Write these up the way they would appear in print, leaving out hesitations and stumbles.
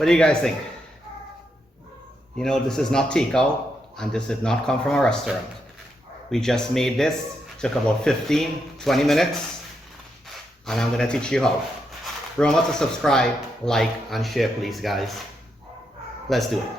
What do you guys think? You know, this is not takeout and this did not come from a restaurant. We just made this, took about 15-20 minutes, and I'm gonna teach you how. Remember to subscribe, like, and share please, guys. Let's do it.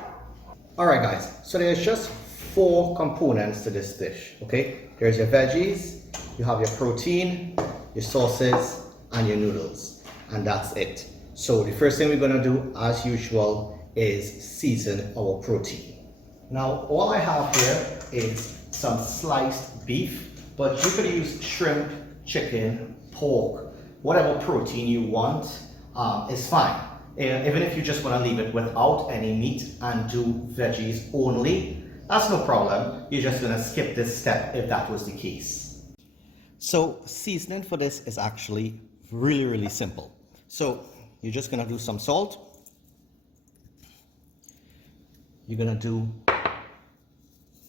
Alright guys, so there's just 4 components to this dish, okay? There's your veggies, you have your protein, your sauces, and your noodles, and that's it. So the first thing we're gonna do, as usual, is season our protein. Now, all I have here is some sliced beef, but you could use shrimp, chicken, pork, whatever protein you want is fine. Even if you just want to leave it without any meat and do veggies only, that's no problem. You're just going to skip this step if that was the case. So seasoning for this is actually really simple. So you're just going to do some salt. You're going to do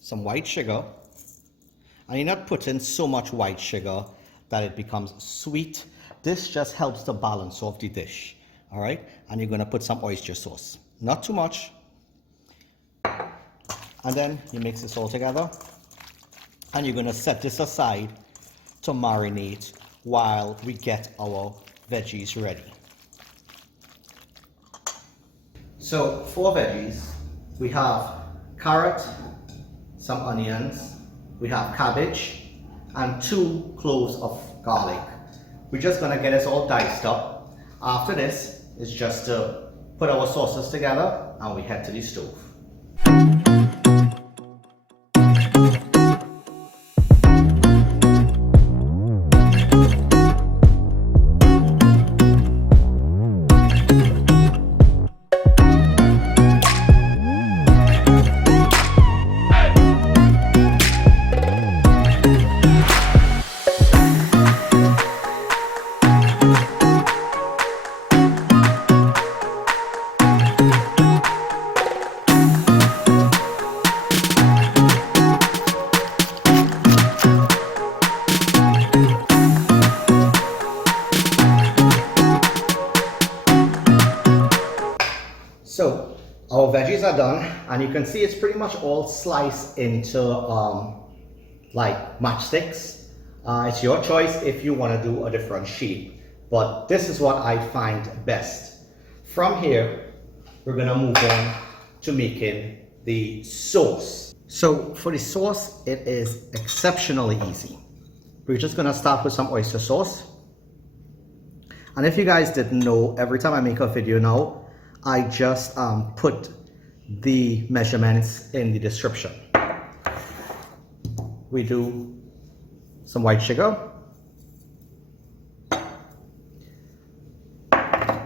some white sugar. And you're not putting so much white sugar that it becomes sweet. This just helps to balance off the dish. All right, and you're gonna put some oyster sauce, not too much, and then you mix this all together, and you're gonna set this aside to marinate while we get our veggies ready. So for veggies, we have carrot, some onions, we have cabbage, and 2 cloves of garlic. We're just gonna get this all diced up. After this, is just to put our sauces together and we head to the stove. So our veggies are done, and you can see it's pretty much all sliced into like matchsticks. It's your choice if you want to do a different shape, but this is what I find best. From here, we're going to move on to making the sauce. So for the sauce, it is exceptionally easy. We're just going to start with some oyster sauce. And if you guys didn't know, every time I make a video now, I just put the measurements in the description. We do some white sugar,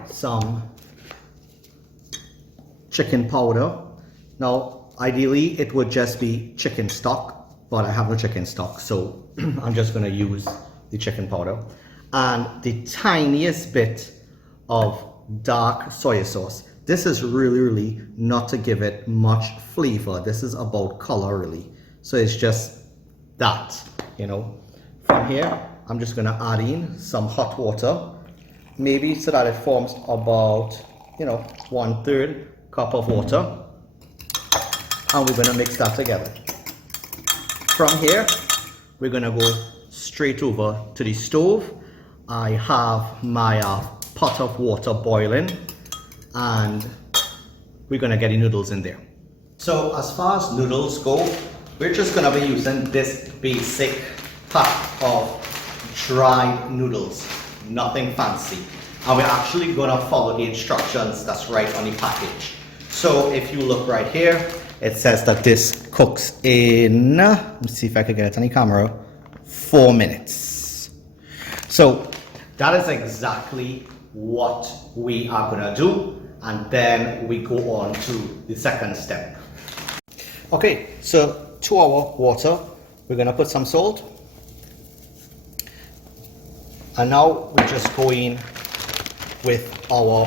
some chicken powder. Now, ideally, it would just be chicken stock, but I have no chicken stock, so I'm just gonna use the chicken powder. And the tiniest bit of dark soy sauce. This is really not to give it much flavor. This is about color really. So it's just that, you know. From here, I'm just gonna add in some hot water, maybe so that it forms about, you know, 1/3 cup of water. And we're gonna mix that together. From here, we're gonna go straight over to the stove. I have my pot of water boiling, and we're gonna get the noodles in there. So as far as noodles go, we're just gonna be using this basic pack of dry noodles, nothing fancy. And we're actually gonna follow the instructions that's right on the package. So if you look right here, it says that this cooks in, let me see if I can get it on the camera, 4 minutes. So that is exactly what we are gonna do, and then we go on to the second step. Okay, so to our water, we're gonna put some salt, and now we're just going with our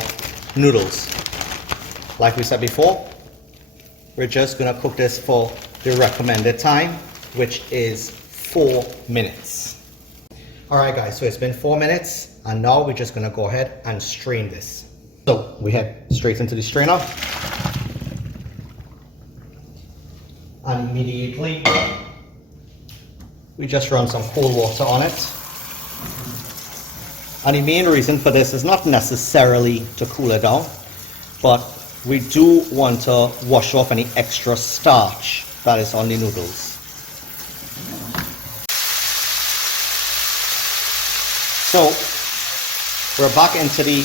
noodles. Like we said before, we're just gonna cook this for the recommended time, which is 4 minutes. All right guys, so it's been 4 minutes, and now we're just gonna go ahead and strain this. So we head straight into the strainer. And immediately we just run some cold water on it. And the main reason for this is not necessarily to cool it down, but we do want to wash off any extra starch that is on the noodles. So we're back into the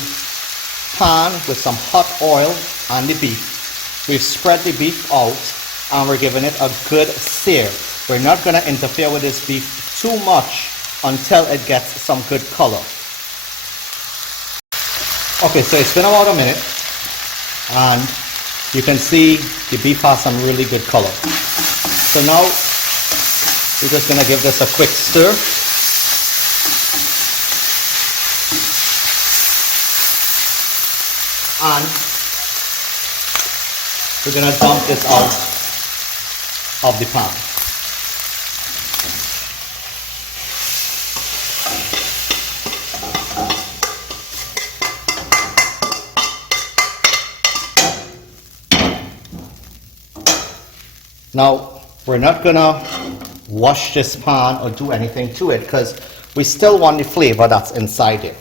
pan with some hot oil and the beef. We've spread the beef out and we're giving it a good sear. We're not going to interfere with this beef too much until it gets some good color. Okay, so it's been about a minute and you can see the beef has some really good color. So now we're just going to give this a quick stir. And we're going to dump this out of the pan. Now, we're not going to wash this pan or do anything to it because we still want the flavor that's inside it.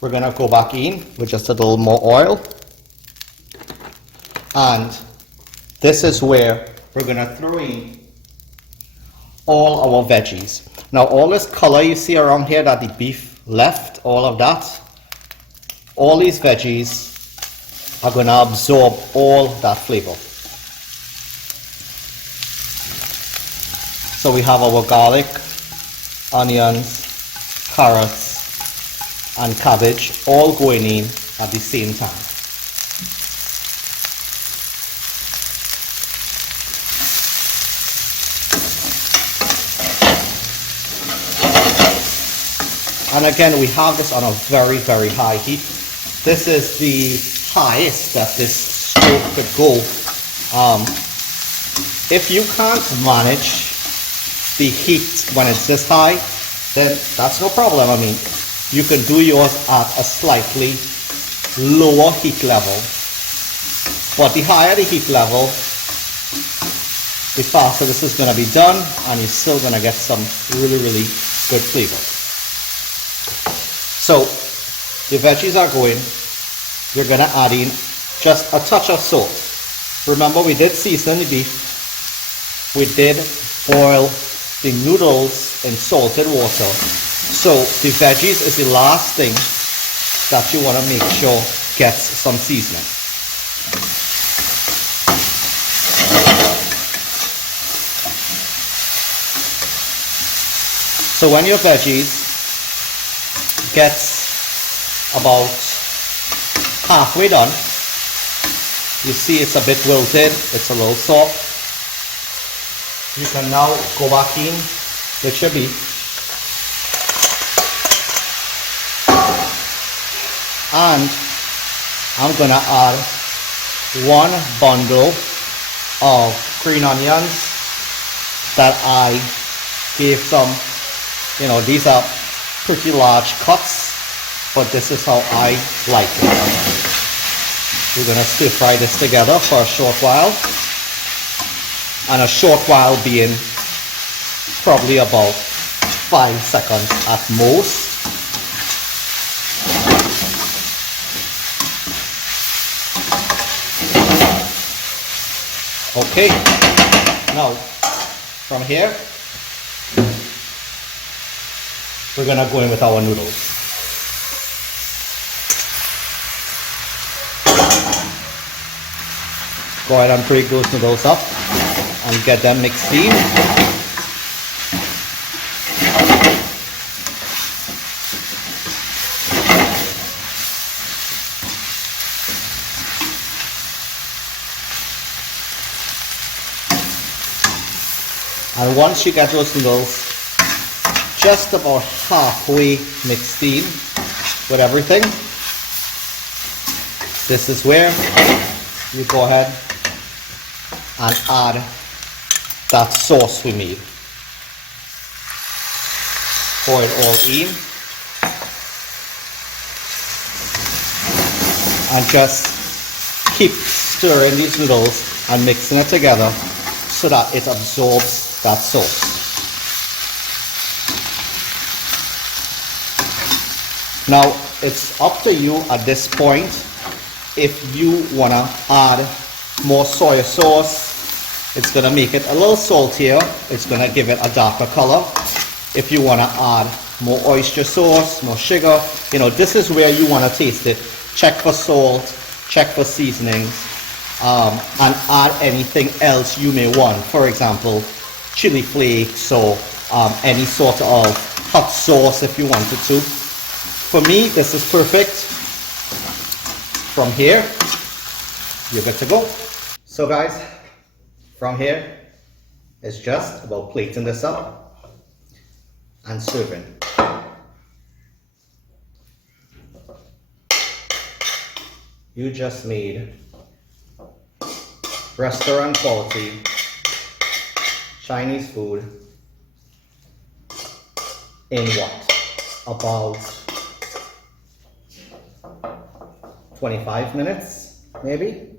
We're going to go back in with just a little more oil. And this is where we're going to throw in all our veggies. Now all this color you see around here that the beef left, all of that, all these veggies are going to absorb all that flavor. So we have our garlic, onions, carrots, and cabbage all going in at the same time. And again, we have this on a very, very high heat. This is the highest that this stove could go. If you can't manage the heat when it's this high, then that's no problem. I mean, you can do yours at a slightly lower heat level. But the higher the heat level, the faster this is going to be done, and you're still going to get some really, really good flavor. So the veggies are going. You're going to add in just a touch of salt. Remember, we did season the beef. We did boil the noodles in salted water. So the veggies is the last thing that you want to make sure gets some seasoning. So when your veggies gets about halfway done, you see it's a bit wilted, it's a little soft. You can now go back in with your beef. And I'm going to add one bundle of green onions that I gave some, these are pretty large cuts, but this is how I like it. We're going to stir fry this together for a short while, and a short while being probably about 5 seconds at most. Okay, now from here we're going to go in with our noodles. Go ahead and break those noodles up and get them mixed in. And once you get those noodles just about halfway mixed in with everything, this is where you go ahead and add that sauce we made. Pour it all in. and just keep stirring these noodles and mixing it together so that it absorbs that sauce. Now it's up to you at this point if you want to add more soy sauce. It's going to make it a little saltier, it's going to give it a darker color. If you want to add more oyster sauce, more sugar, you know, this is where you want to taste it. Check for salt, check for seasonings, and add anything else you may want. For example, chili flakes or any sort of hot sauce if you wanted to. For me, this is perfect. From here, you're good to go. So guys, from here, it's just about plating this up and serving. You just made restaurant quality Chinese food in what? About 25 minutes, maybe?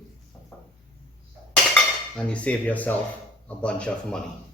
And you save yourself a bunch of money.